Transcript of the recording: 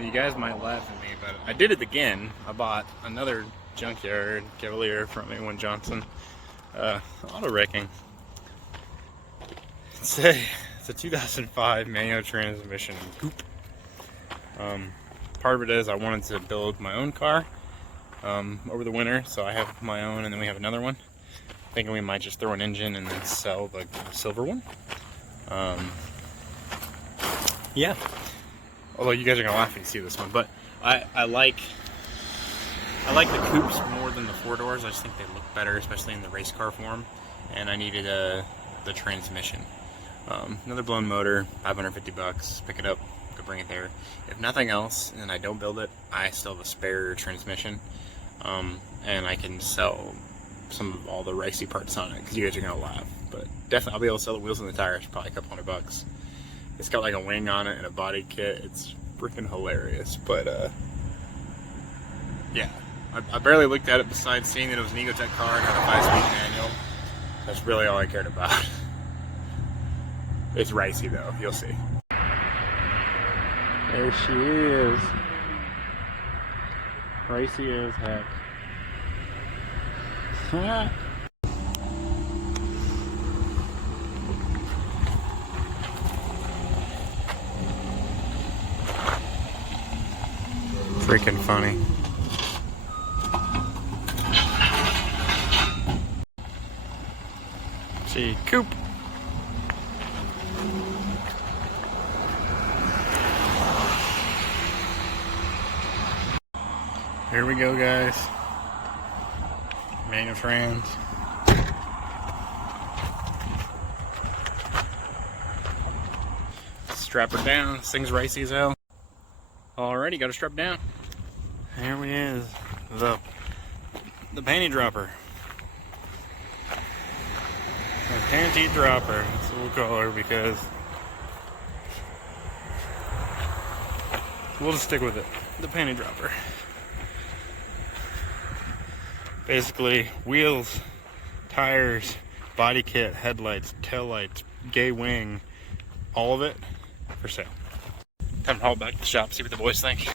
Well, you guys might laugh at me, but I did it again. I bought another Junkyard Cavalier from A1 Johnson auto wrecking. It's a 2005 manual transmission Coupe. Part of it is I wanted to build my own car over the winter, so I have my own, and then we have another one. Thinking we might just throw an engine and then sell the silver one. Yeah. Although you guys are gonna laugh when you see this one, but I like the coupes more than the four doors. I just think they look better, especially in the race car form. And I needed the transmission. Another blown motor, 550 bucks. Pick it up, go bring it there. If nothing else, and I don't build it, I still have a spare transmission, and I can sell some of all the ricey parts on it because you guys are gonna laugh. But definitely, I'll be able to sell the wheels and the tires for probably a couple $100. It's got like a wing on it and a body kit. It's freaking hilarious. But yeah, I barely looked at it besides seeing that it was an Ecotec car and had a 5-speed manual. That's really all I cared about. It's ricey though, you'll see. There she is. Ricey as heck. Freaking funny. See, Coupe. Here we go, guys. Manual trans. Strap her down. This thing's ricey as hell. Alrighty, got her strapped down. Here we is, the panty dropper. The panty dropper, that's what we'll call her, because we'll just stick with it. The panty dropper. Basically, wheels, tires, body kit, headlights, taillights, gay wing, all of it for sale. Time to haul it back to the shop, see what the boys think.